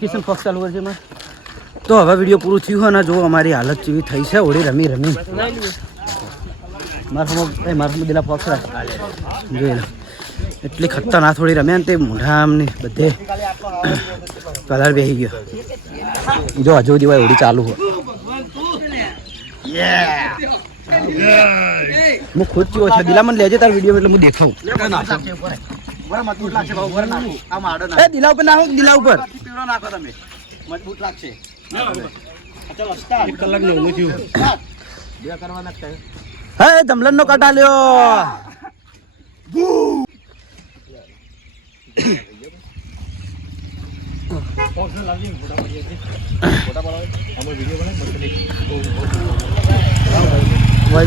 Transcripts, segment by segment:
Kishan focus ચાલુ કરજે માં. તો હવે વિડીયો પૂરું થયું હોય ને જો અમારી હાલત જેવી થઈ છે ઓડી રમી મારા દિલા ફોક્સ જોઈ લો એટલી ખતરનાક થોડી રમ્યા ને તે મોઢા આમને બધે કલર બેસી ગયો. જો હજુ દિવાય ઓડી ચાલુ હોય હું ખુદ ચીવો છે દિલા મને લેજે તાર વિડીયો એટલે હું દેખાવું. દિલા ઉપર નાખો દિલા ઉપર નાખો તમે મજબૂત લાગશે. હે દમલન નો કાટા લ્યો.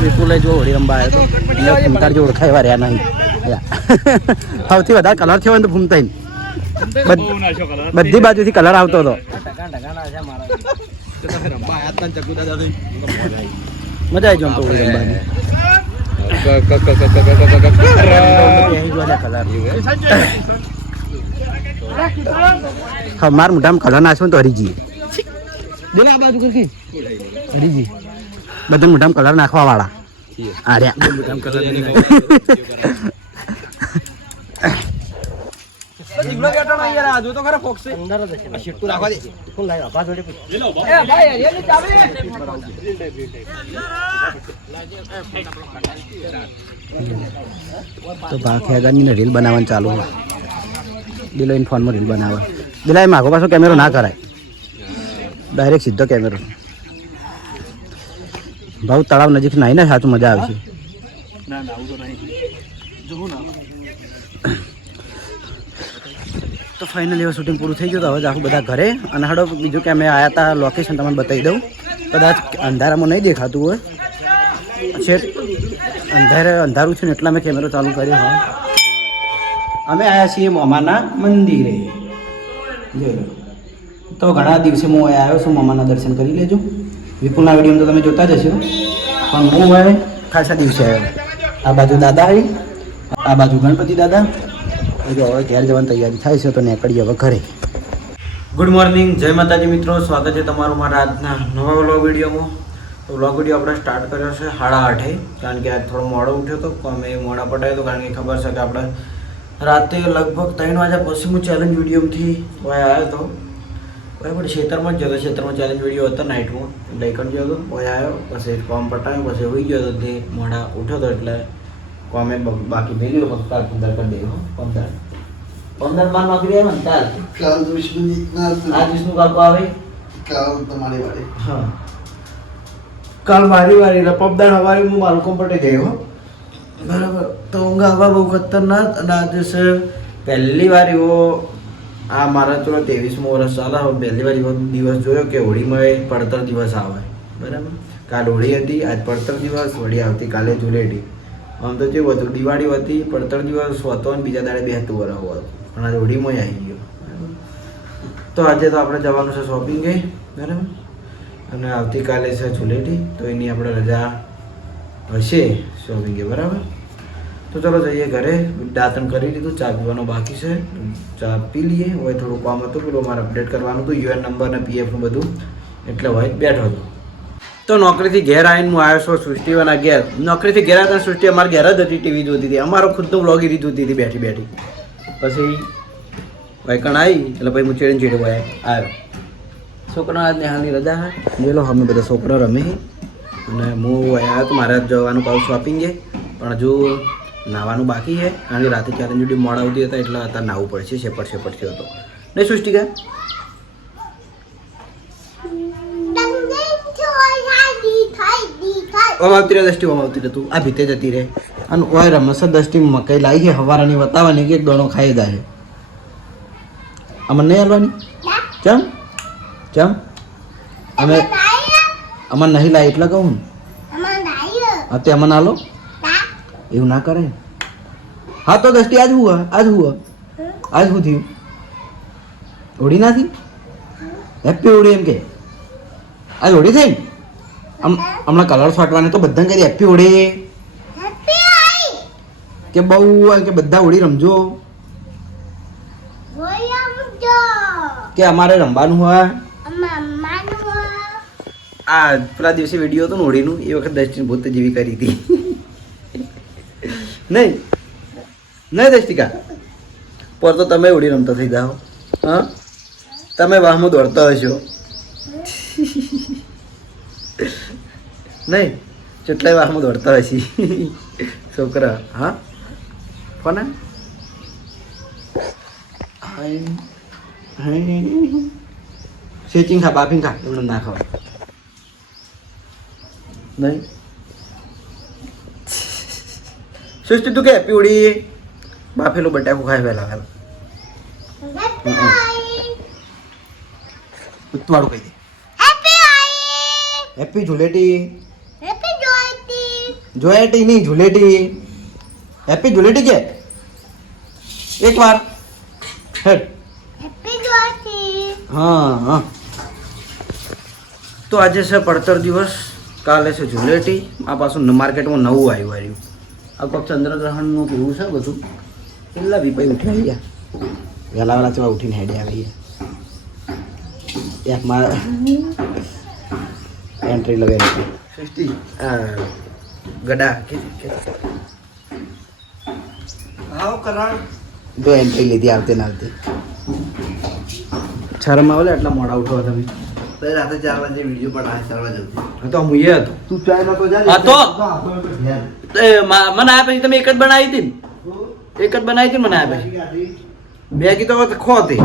વિપુલ જો હોળી રંબા આવ્યો તો ફૂમતાર જો ઓળખાય વાર નહીં સૌથી વધારે કલર થયો ને તો ફૂમતા બધી બાજુથી કલર આવતો હતો. મજા આવી જમ તો હોળી રંબાની. માર મોઢામાં કલર નાખ્યો ને તો હરીજી આ બાજુ હરીજી બધા મોઢામાં કલર નાખવા વાળા આર્યા. તો બાકી રીલ બનાવવાનું ચાલુ હોય દિલો ઇન ફોનમાં રીલ બનાવવા દિલા એ માગો પાછો કેમેરો ના કરાય ડાયરેક્ટ સીધો કેમેરો. ભાવ તળાવ નજીક નાઈ ને સાચું મજા આવશે. તો ફાઇનલી હવે શૂટિંગ પૂરું થઈ ગયું તો હવે આખું બધા ઘરે. અને હાડો બીજું કે અમે આવ્યા હતા લોકેશન તમને બતાવી દઉં. કદાચ અંધારામાં નહીં દેખાતું હોય છે અંધારું છે ને એટલા મેં કેમેરો ચાલુ કર્યો. હા અમે આવ્યા છીએ મોમાના મંદિરે. તો ઘણા દિવસે હું આવ્યો છું મોમાના દર્શન કરી લેજો. વિપુલના વિડીયો તો તમે જોતા જ હશો પણ હું હવે ખાસા દિવસે આવ્યો. આ બાજુ દાદા આવી આ બાજુ ગણપતિ દાદા. હવે ઘેર જવાની તૈયારી થાય છે તો નીકળીએ હવે ઘરે. ગુડ મોર્નિંગ જય માતાજી મિત્રો, સ્વાગત છે તમારું મારા આજના નવા વ્લોગ વિડીયોમાં. તો વ્લોગ વિડીયો આપણે સ્ટાર્ટ કર્યો છે 8:30 કારણ કે આજ થોડો મોડો ઉઠ્યો હતો. અમે મોડા પટાયો તો કારણ કે ખબર છે કે આપણે રાતે લગભગ 3 વાગ્યા પછી હું ચેલેન્જ વિડીયોમાંથી આવ્યો હતો. બરાબર ખેતરમાં જ ગયો હતો. ખેતરમાં ચેલેન્જ વિડીયો હતો નાઇટમાં એટલે એક જ ગયો હતો. આવ્યો પછી કોમ પટાવ્યો પછી હોઈ ગયો હતો. તે મોડા ઉઠ્યો હતો એટલે કોમે બાકી મેલ્યો પછી કાલ 15 કરી દેવો. 15 બાર નોકરી આવે ને ચાલ કાલ તો વિષ્ણુ કાકો આવે કાલ તમારી વાળી. હા કાલ મારી વાળી એટલે પબદાણ હવારી હું મારું કોમ્પટે ગયો. બરાબર તો ઊંઘ આવવા બહુ ખતરનાક. અને આજે છે પહેલી વાર એવો આ મારા ચલો 23મું વર્ષ ચાલે પહેલી વાર એવો દિવસ જોયો કે હોળીમાં પડતર દિવસ આવે. બરાબર કાલ હોળી હતી આજ પડતર દિવસ. હોળી આવતીકાલે ધૂળેટી. આમ તો કેવું હતું દિવાળી હતી પડતર દિવસ હતો અને બીજા દાડે 2 હતું પણ આજે હોળીમાં આવી ગયો. તો આજે તો આપણે જવાનું છે શોપિંગે. બરાબર અને આવતીકાલે છે ધૂળેટી તો એની આપણે રજા હશે શોપિંગે. બરાબર તો ચલો જઈએ ઘરે. દાંતણ કરી લીધું, ચા પીવાનો બાકી છે, ચા પી લઈએ. હવે થોડું કામ હતું પેલું મારે અપડેટ કરવાનું હતું યુએન નંબર ને પીએફનું બધું એટલે હવે બેઠો હતો. તો નોકરીથી ઘેર આવીને હું આવ્યો છું સૃષ્ટિવાના ઘેર. નોકરીથી ઘેર આવતા સૃષ્ટિ અમારા ઘેર જ હતી, ટીવી જોતી હતી. અમારો ખુદનો વ્લોગ એ જોતી હતી બેઠી બેઠી. પછી વાયકણ આવી એટલે પછી હું ચેડીને ચેડે આવ્યો. છોકરા આજ નેહાલની રજા હોય જોઈ અમે બધા છોકરા રમે. અને હું આવ્યો તો મારે જવાનું પાછું શોપિંગે પણ હજુ નાવાનું બાકી છે કારણ કે રાતે ચેલેન્જ વિડીયો મોડા આવતી હતા એટલે અત્યારે નાવું પડશે. શેપટ થયો હતો નહીં સૃષ્ટિકા? ઓમ આવતી રહે દસ્ટી, ઓમ આવતી રહે તું આ ભીતે જતી રહે. અને ઓય રમસ દસ્ટી મકાઈ લાવી છે હવારાની વતાવવાની કે એક દોણો ખાઈ જાય. અમને નહીં હાલવાની ચમ ચમ અમે અમને નહીં લાવી એટલે કહું હા તે અમને હાલો એવું ના કરે. હા તો દસ્ટી આજ હું શું થયું? હોળી નાથી હેપી હોળી એમ કે આજ હોળી થઈ હમણાં કલર છાંટવાને તો બધાને કહી હેપી હોળી કે બહુ કે બધા હોળી રમજો. કે અમારે રમવાનું હોય. આ પેલા દિવસે વિડીયો હતો ને હોળીનું, એ વખત દર્શન પોતે જેવી કરી હતી. નહીં નહીં દર્શિકા, પર તો તમે હોળી રમતા થઈ જાઓ. હા, તમે વાહમાં દોડતા હશો. નહીં, કેટલાય વાહમાં દોડતા હશે છોકરા. હા કોને સેચિંગ ખા, બાફિંગ ખા, એમને ના ખાવ. નહીં સૃષ્ટિ તું કે હેપી હોળી. બાફેલું બટાકું ખાય વહેલા વહેલા. ઉતવાળું કહી દે. હેપી ધૂળેટી. જોયેટી નહીં, ધૂળેટી. હેપી ધૂળેટી કે એક વાર હેડ. હા હા. તો આજે છે પડતર દિવસ, કાલે છે ધૂળેટી. આ પાછું માર્કેટમાં નવું આવ્યું. આ કોઈક ચંદ્રગ્રહણનું કેવું છે બધું. કેટલા વિપઈ ઉઠી ગયા વહેલા વહેલા ચવા ઉઠીને હેડે આવી ગયા. એક મારા એન્ટ્રી લગાવી સૃષ્ટિ ગડા જો એન્ટ્રી લીધી આવતી ને આવતી. શરમ આવે એટલા મોડા ઉઠો તમે. રાતે 4 વાગે વિડીયો પણ 4 વાગે તો હું એ હતો. તું ચાય નતો જા હતો મને આ પછી તમે એક જ બનાવી હતી ને? એક જ બનાવી હતી મને આ પછી બે ગીતો ખો હતી.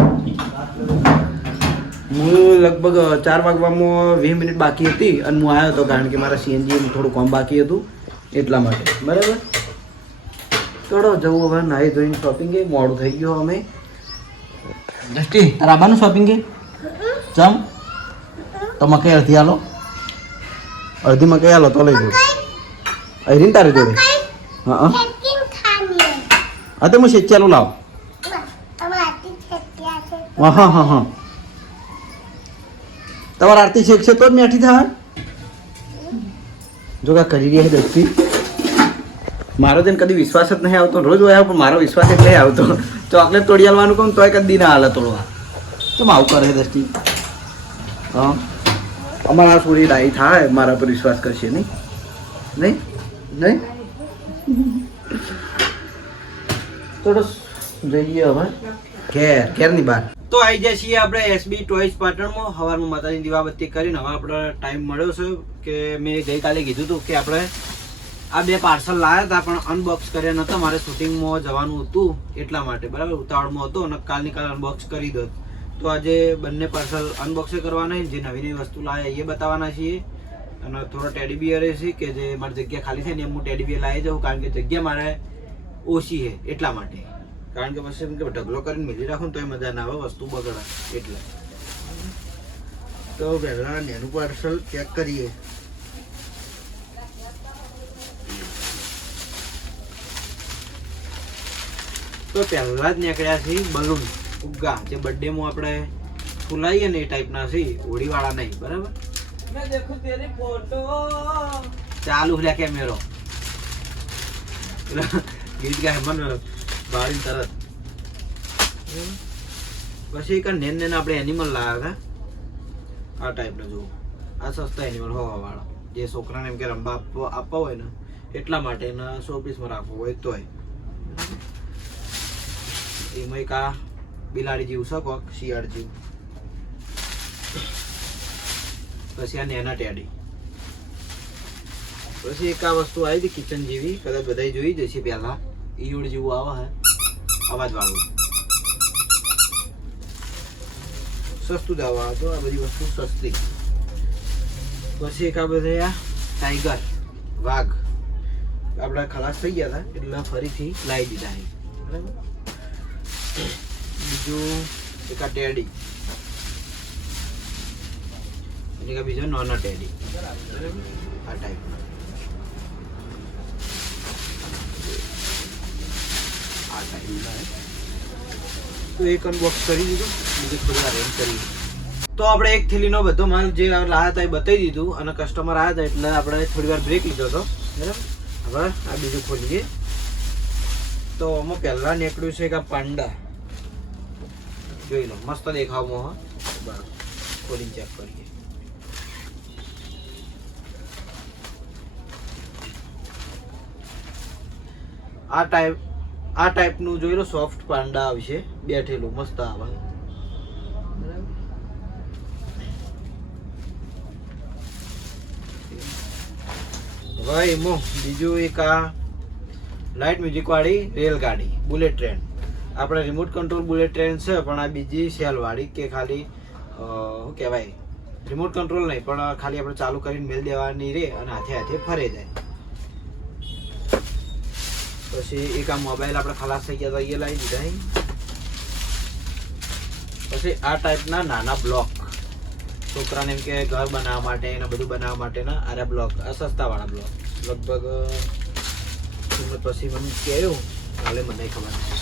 હું લગભગ 4 વાગવામાં 20 મિનિટ બાકી હતી અને હું આવ્યો હતો, કારણ કે મારા સીએનજી થોડું કામ બાકી હતું એટલા માટે. બરાબર, થોડો જવું હવે નાહી ધોઈને શોપિંગ એ મોડું થઈ ગયું. અમે દ્રષ્ટિ તારા આબાનું શોપિંગ એ ચમ તો મકઈ અડધી આલો, અડધી મકઈ આલો તો લઈ જાઉં. અહીને તારે જોડે હા હા તો હું શેચ્યાલું લાવ. હા હા હા હા તમારે આરતી શેકશે તો જ મેઠી થાય. જો કા કરી રહ્યા દ્રષ્ટિ. મારો તેને કદી વિશ્વાસ જ નહીં આવતો. રોજ હોય પણ મારો વિશ્વાસ એટલે આવતો. ચોકલેટ તોડી આવવાનું કહું તોય કદી ના હાલે તોડવા. કેમ આવું કરે દ્રષ્ટિ? હા અમારા થોડી ડાઈ થાય, મારા પર વિશ્વાસ કરશે નહીં. નહીં નહીં થોડો જઈએ હવે ઘેરની બહાર. તો આવી જાય છીએ આપણે એસબી ટોયસ પાટણમાં. સવારમાં માતાજીની દીવાબત્તી કરીને હવે આપણે ટાઈમ મળ્યો છે કે મેં ગઈકાલે કીધું હતું કે આપણે આ 2 પાર્સલ લાવ્યા હતા પણ અનબોક્સ કર્યા નહોતા. મારે શૂટિંગમાં જવાનું હતું એટલા માટે. બરાબર, ઉતાવળમાં હતો અને કાલની કાલ અનબોક્સ કરી દો. તો આજે બંને પાર્સલ અનબોક્સ કરવાના, જે નવી નવી વસ્તુ લાવ્યા એ બતાવવાના છીએ. અને થોડો ટેડી બિયર છે કે જે મારી જગ્યા ખાલી થાય ને એમ હું ટેડી બિયર લાવી જાઉં, કારણ કે જગ્યા મારે ઓછી છે એટલા માટે. કારણ કે પછી એમ કે ઢગલો કરીને મિલી રાખું તો એ મજા ના આવે, વસ્તુ બગડે એટલે. તો પહેલાં નેનું પાર્સલ ચેક કરીએ. તો પહેલા જ નીકળ્યા છે બલૂન ફુગ્ગા, જે બર્થડેમાં આપણે ફૂલાઈએ ને એ ટાઈપના છે, હોળીવાળા નહીં. બરાબર, મેં દેખું તેરી ફોટો ચાલુ લે કેમેરો ગીત ગાય મન બાળી તરત. પછી એક નેન નેન આપણે એનિમલ લાવ્યા હતા આ ટાઈપના. જુઓ, આ સસ્તા એનિમલ હોવા વાળા, જે છોકરાને એમ કે રમવા આપવા હોય ને એટલા માટે એના 100 પીસમાં રાખવો હોય તોય. એમાં એક આ બિલાડી જેવું છે, કોક શિયાળ જેવું. પછી આ નેના ટેડી. પછી એક આ વસ્તુ આવી હતી કિચન જેવી, કદાચ બધા જોઈ જશે. પહેલા ઈયોડ જેવું આવે હે, અવાજ વાળું. સસ્તું જ આવવા હતો, આ બધી વસ્તુ સસ્તી. પછી એક આ બધા ટાઈગર વાઘ આપણા ખલાસ થઈ ગયા હતા એટલે ફરીથી લાવી દીધા છે. બરાબર, બીજું એક આ ટેડી, એક બીજો નાના ટેડી. આ ટાઈપ તો એક અનબોક્સ કરી દીધું, બીજું થોડી વાર એમ કરી. તો આપણે એક થેલીનો બધો માલ જે લાવ્યા હતા એ બતાવી દીધું અને કસ્ટમર આવ્યા હતા એટલે આપણે થોડી વાર બ્રેક લીધો હતો. બરાબર, હવે આ બીજું ખોલીએ. તો આમાં પહેલાં નીકળ્યું છે કે આ પાંડા. જોઈ લો મસ્ત દેખાવમાં હો. બરાબર ખોલીને ચેક કરીએ. આ ટાઈપનું જોઈ લો સોફ્ટ પાંડા આવશે બેઠેલું મસ્ત આવે. ભાઈ એમાં બીજું એક આ લાઇટ મ્યુઝિક વાળી રેલગાડી બુલેટ ટ્રેન. આપણે રિમોટ કંટ્રોલ બુલેટ ટ્રેન છે પણ આ બીજી સેલ વાળી કે ખાલી શું કહેવાય રિમોટ કંટ્રોલ નહીં પણ ખાલી આપણે ચાલુ કરીને મેલ દેવાની રે અને હાથે હાથે ફરે જાય. પછી એક આ મોબાઈલ આપણે ખલાસ થઈ ગયા તો એ લાવી દીધા. પછી આ ટાઈપના નાના બ્લોક છોકરાને એમ કે ઘર બનાવવા માટે ને બધું બનાવવા માટેના આરા બ્લોક આ સસ્તાવાળા બ્લોક લગભગ પછી મને કહ્યું કાલે મને ખબર નથી.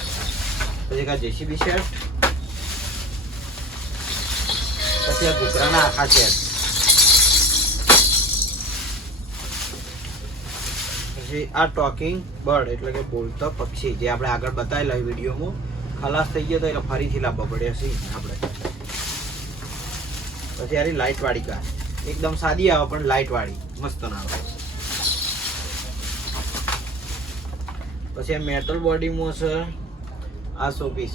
પછી આ જેસીબી સેટ. પછી આ ઘૂઘરાના આખા સેટ. પછી આ ટોકિંગ બર્ડ એટલે કે બોલતો પક્ષી જે આપણે આગળ બતાવેલા વિડીયોમાં ખલાસ થઈ ગયો તો એટલે ફરીથી લાવવા પડ્યા છે આપણે. પછી આરી લાઇટ વાળી કાર એકદમ સાદી આવે પણ લાઇટ વાળી મસ્ત ના આવે. પછી આ મેટલ બોડીમાં છે આ શોપીસ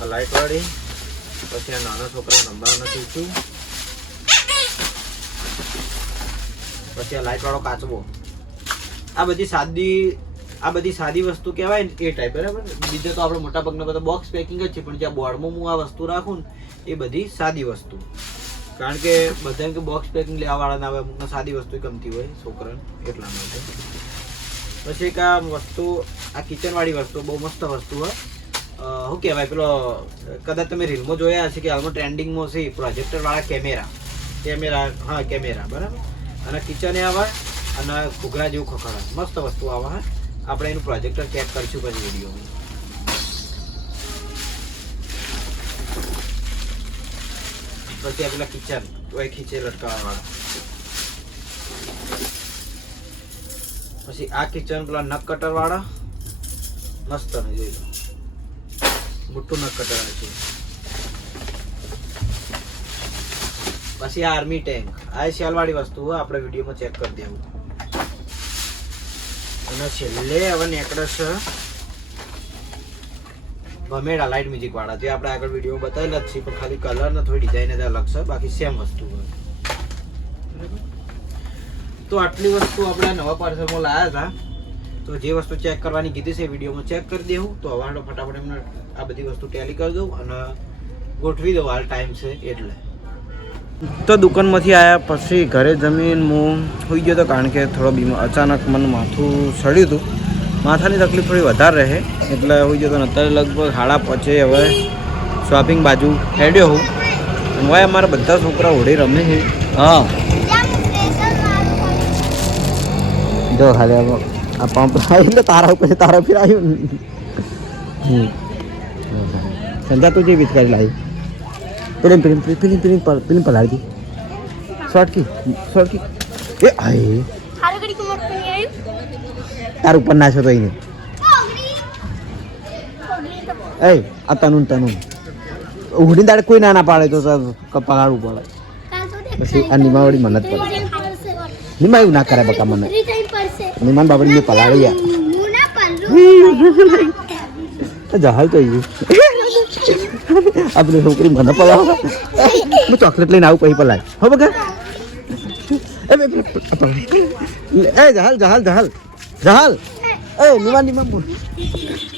આ લાઇટ વાળી. પછી આ નાના છોકરા રમવાના શીખું. પછી આ લાઇટ વાળો કાચબો. આ બધી સાદી વસ્તુ કહેવાય ને એ ટાઈપ બરાબર. બીજે તો આપણે મોટા ભાગના બધા બોક્સ પેકિંગ જ છે પણ જ્યાં બોર્ડમાં હું આ વસ્તુ રાખું ને એ બધી સાદી વસ્તુ. કારણ કે બધા કે બોક્સ પેકિંગ લેવાવાળા ના આવે અમુકને સાદી વસ્તુ ગમતી હોય છોકરાને એટલા માટે. પછી એક આ વસ્તુ આ કિચનવાળી વસ્તુ બહુ મસ્ત વસ્તુ હોય. શું કહેવાય પેલો કદાચ તમે રીલમાં જોયા હશે કે હાલમાં ટ્રેન્ડિંગમાં છે પ્રોજેક્ટરવાળા કેમેરા હા કેમેરા બરાબર. અને કિચને આવે અને ઘૂઘરા જેવું ખખડાવે મસ્ત વસ્તુ આવે. આપણે એનું પ્રોજેક્ટર ચેક કરીશું પછી વિડીયોમાં. પછી આ પેલા કિચન તો ખીચે લટકાવવાવાળા. પછી આ કિચન પેલા નખ કટર વાળા મસ્ત ને જોઈ લો મોટું નખ કટર છે. પછી આ આર્મી ટેન્ક આ સેલ વાળી વસ્તુ આપણે વિડીયોમાં ચેક કરી દેવું. અને છેલ્લે હવે નેકળે છે ભમેડા લાઇટ મ્યુઝિક વાળા જે આપણે આગળ વિડીયો બતાવેલા જ છે પણ ખાલી કલર ને થોડી ડિઝાઇન જ અલગ છે બાકી સેમ વસ્તુ હોય. તો આટલી વસ્તુ આપણે નવા પાર્સલમાં લાવ્યા હતા. તો જે વસ્તુ ચેક કરવાની કીધી છે વિડીયોમાં ચેક કરી દેવું. તો હવે ફટાફટ એમને આ બધી વસ્તુ ટેલી કરી દઉં અને ગોઠવી દઉં. હાલ ટાઈમ છે એટલે. તો દુકાનમાંથી આવ્યા પછી ઘરે જમીન હું સુઈ ગયો હતો કારણ કે થોડો અચાનક મને માથું સડ્યું હતું. માથાની તકલીફ થોડી વધારે રહે એટલે સુઈ ગયો હતો. અત્યારે લગભગ 5:30 હવે શોપિંગ બાજુ હેડ્યો હું. હવે અમારા બધા છોકરા હોળી રમે છે. હા જો ખાલી આ પંપ એટલે તારા ઉપર તારા ફિર આવ્યું. સંજા તું જે વિચકારી લાવી પેલી પલાળી શોર્ટ કી એ આય તાર ઉપર નાખ્યો તો એને એ આ તનું ઉઘડી દાડે કોઈ ના પાડે તો પલાળવું પડે. પછી આ નિમાવાળી મહેનત પડે. નિમા એવું ના કરે બકા મને નિમાન બાબડી મેં પલાળી જહાલ તો આપણે છોકરી મને પલાવ હું ચોકલેટ લઈને આવું પછી પલાય હો બગા એ જહાલ એ નિમા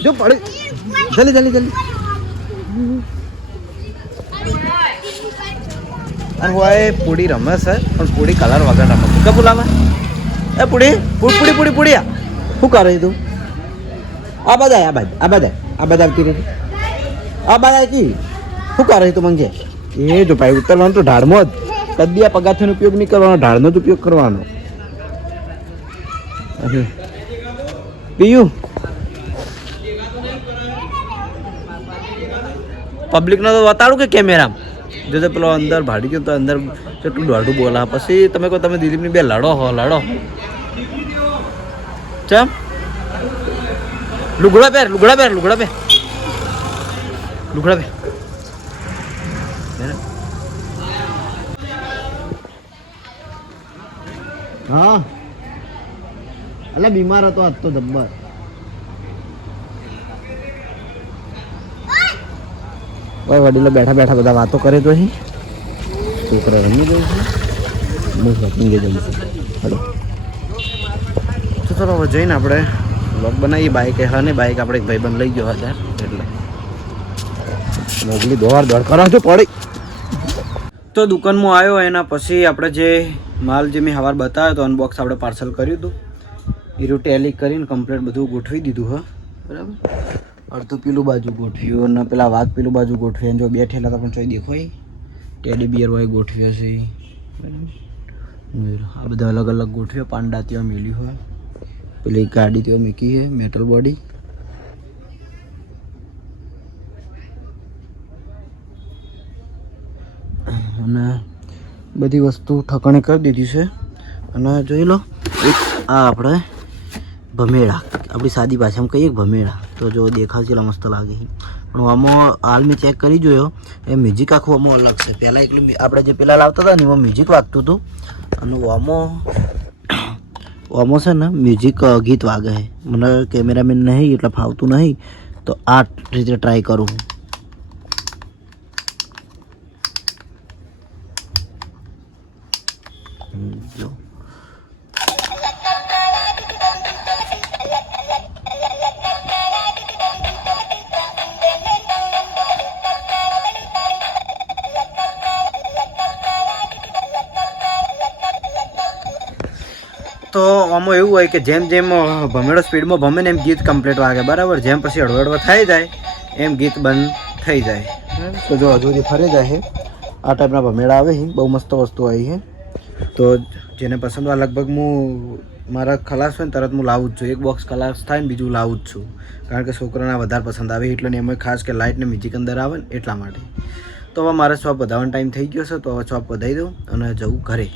જો પડે જલ્દી અને હું એ પૂડી રમે છે પણ પૂડી કલર વગર રમે કે બોલાવે એ પૂડી શું કરે તું આ બધા આવતી રહી આ બધા કી શું કરે તું મંગે એ જો ભાઈ ઉતરવાનું તો ઢાળમાં જ કદી આ પગાથીનો ઉપયોગ નહીં કરવાનો ઢાળનો જ ઉપયોગ કરવાનો. પીયું પબ્લિકનો તો બતાડું કે કેમેરા જો પેલો અંદર ભાડી ગયો તો અંદર કેટલું દોઢું બોલા. પછી તમે કહો તમે દિલીપની બે લડો ચમ લુગડા પહેર લુગડા પહેર લુગડા પહેર લુગડા પહેર હા અલા બીમાર હતો આજ તો જબ્બર ભાઈ વડીલો બેઠા બેઠા બધા વાતો કરે તો અહીં છોકરા રમી ગયું છે હું શોપિંગ જવું છું હલો તો ચલો હવે જઈને આપણે બ્લોગ બનાવીએ બાઇક હા ને બાઇક આપણે એક ભાઈબંધ લઈ ગયો હતા એટલે મોગલી દોડ કરો છો પડી તો દુકાનમાં આવ્યો એના પછી આપણે જે માલ જે મેં સવાર બતાવ્યો તો અનબોક્સ આપણે પાર્સલ કર્યું હતું એ રૂ ટેલી કરીને કમ્પ્લીટ બધું ગોઠવી દીધું હા બરાબર અડધું પેલું બાજુ ગોઠવ્યું અને પેલા વાઘ પેલું બાજુ ગોઠવ્યું જો બે ઠેલા તો પણ ચોઈ દેખાય ટેડી બિયર વાય ગોઠવ્યો છે બરાબર આ બધા અલગ અલગ ગોઠવ્યો પાંડા ત્યાં મેલ્યું હોય પેલી ગાડી ત્યાં મૂકી છે મેટલ બોડી અને બધી વસ્તુ ઠકાણે કરી દીધી છે અને જોઈ લો એક આ આપણે ભમેડા આપણી સાદી ભાષામાં કહીએ ભમેડા તો જો દેખાશે એટલા મસ્ત લાગે પણ આમાં હાલ મેં ચેક કરી જોયો એ મ્યુઝિક આખું આમાં અલગ છે પહેલાં એકલું આપણે જે પહેલાં લાવતા હતા ને એમાં મ્યુઝિક વાગતું હતું અને આમાં છે ને મ્યુઝિક ગીત વાગે છે મને કેમેરામેન નહીં એટલે ફાવતું નહીં તો આ રીતે ટ્રાય કરું જો તો આમાં એવું હોય કે જેમ જેમ ભમેડો સ્પીડમાં ભમે ને એમ ગીત કમ્પ્લીટ વાગે બરાબર જેમ પછી હળવડવા થઈ જાય એમ ગીત બંધ થઈ જાય તો જો હજુ જે ફરે જાય છે આ ટાઈપના ભમેડા આવે છે બહુ મસ્ત વસ્તુ આવી છે તો જેને પસંદ હોય લગભગ હું મારા ખલાસ હોય ને તરત હું લાવું જ છું એક બોક્સ ખલાસ થાય ને બીજું લાવું જ છું કારણ કે છોકરાના વધારે પસંદ આવે એટલે ને એમાં ખાસ કે લાઇટ ને મ્યુઝિક અંદર આવે ને એટલા માટે તો હવે મારે શોપ વધારવાનો ટાઈમ થઈ ગયો છે તો હવે શોપ વધારી દઉં અને જવું ઘરે